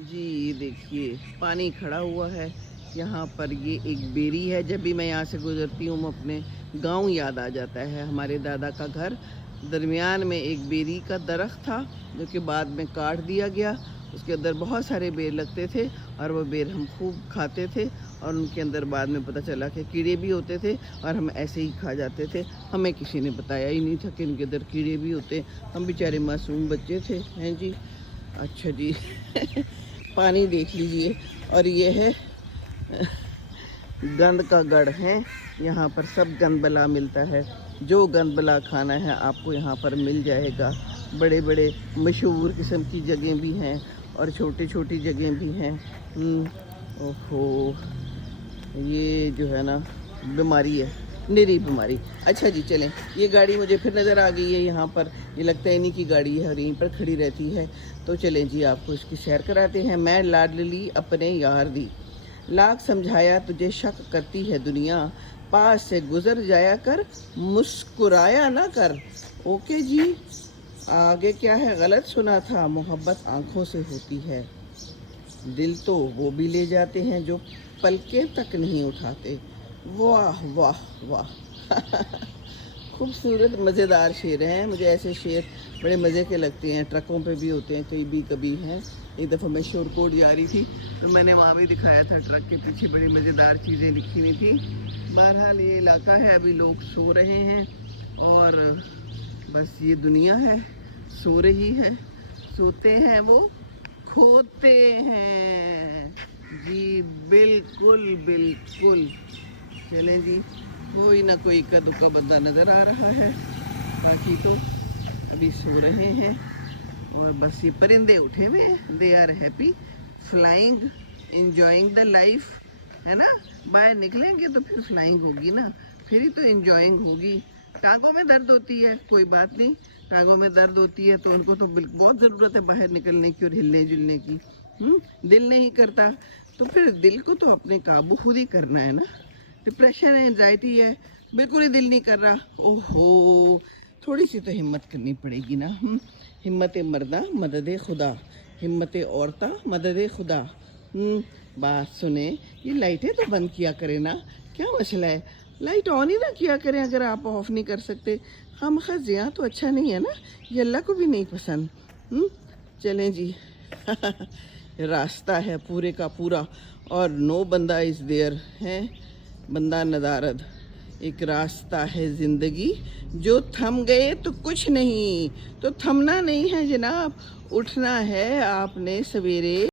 जी देखिए पानी खड़ा हुआ है यहाँ पर। ये एक बेरी है। जब भी मैं यहाँ से गुजरती हूँ अपने गांव याद आ जाता है। हमारे दादा का घर दरमियान में एक बेरी का दरख्त था जो कि बाद में काट दिया गया। उसके अंदर बहुत सारे बेर लगते थे और वो बेर हम खूब खाते थे और उनके अंदर बाद में पता चला कि कीड़े भी होते थे और हम ऐसे ही खा जाते थे। हमें किसी ने बताया ही नहीं था कि इनके अंदर कीड़े भी होते। हम बेचारे मासूम बच्चे थे। हैं जी। अच्छा जी पानी देख लीजिए। और ये है गंद का गढ़ है। यहाँ पर सब गंद बला मिलता है। जो गंद बला खाना है आपको यहाँ पर मिल जाएगा। बड़े बड़े मशहूर किस्म की जगह भी हैं और छोटी छोटी जगह भी हैं। ओहो ये जो है ना बीमारी है, निरी बीमारी। अच्छा जी चलें। ये गाड़ी मुझे फिर नज़र आ गई है यहाँ पर। ये लगता है इन्हीं की गाड़ी है और यहीं पर खड़ी रहती है। तो चलें जी आपको इसकी सैर कराते हैं। मैं लाडली अपने यार दी, लाख समझाया तुझे शक करती है दुनिया, पास से गुजर जाया कर मुस्कुराया ना कर। ओके जी। आगे क्या है? गलत सुना था। मोहब्बत आँखों से होती है, दिल तो वो भी ले जाते हैं जो पलके तक नहीं उठाते। वाह वाह वाह खूबसूरत मज़ेदार शेर हैं। मुझे ऐसे शेर बड़े मज़े के लगते हैं। ट्रकों पे भी होते हैं, कभी हैं। एक दफ़ा मैं शोरकोट जा रही थी तो मैंने वहाँ भी दिखाया था, ट्रक के पीछे बड़ी मज़ेदार चीज़ें लिखी हुई थी। बहरहाल ये इलाका है, अभी लोग सो रहे हैं और बस ये दुनिया है, सो रही है। सोते हैं वो खोते हैं जी। बिल्कुल बिल्कुल। चलें जी। कोई ना कोई का दुक्का बंदा नज़र आ रहा है, बाकी तो अभी सो रहे हैं। और बस ये परिंदे उठे हुए हैं। They are happy flying, enjoying the life, है ना। बाहर निकलेंगे तो फिर फ्लाइंग होगी ना, फिर ही तो एंजॉइंग होगी। टांगों में दर्द होती है, कोई बात नहीं। टांगों में दर्द होती है तो उनको तो बहुत ज़रूरत है बाहर निकलने की और हिलने जुलने की। दिल नहीं करता तो फिर दिल को तो अपने काबू खुद ही करना है ना। डिप्रेशन है, एंजाइटी है, बिल्कुल ही दिल नहीं कर रहा। ओहो थोड़ी सी तो हिम्मत करनी पड़ेगी ना। हिम्मत मर्दा मदद खुदा, हिम्मत औरता मदद खुदा। बात सुने, ये लाइटें तो बंद किया करें ना, क्या मसला है? लाइट ऑन ही ना किया करें अगर आप ऑफ़ नहीं कर सकते। हम खजिया तो अच्छा नहीं है ना, ये अल्लाह को भी नहीं पसंद। चलें जी रास्ता है पूरे का पूरा और नो बंदा इज़ देयर है, बंदा नदारद। एक रास्ता है ज़िंदगी, जो थम गए तो कुछ नहीं। तो थमना नहीं है जनाब, उठना है आपने सवेरे।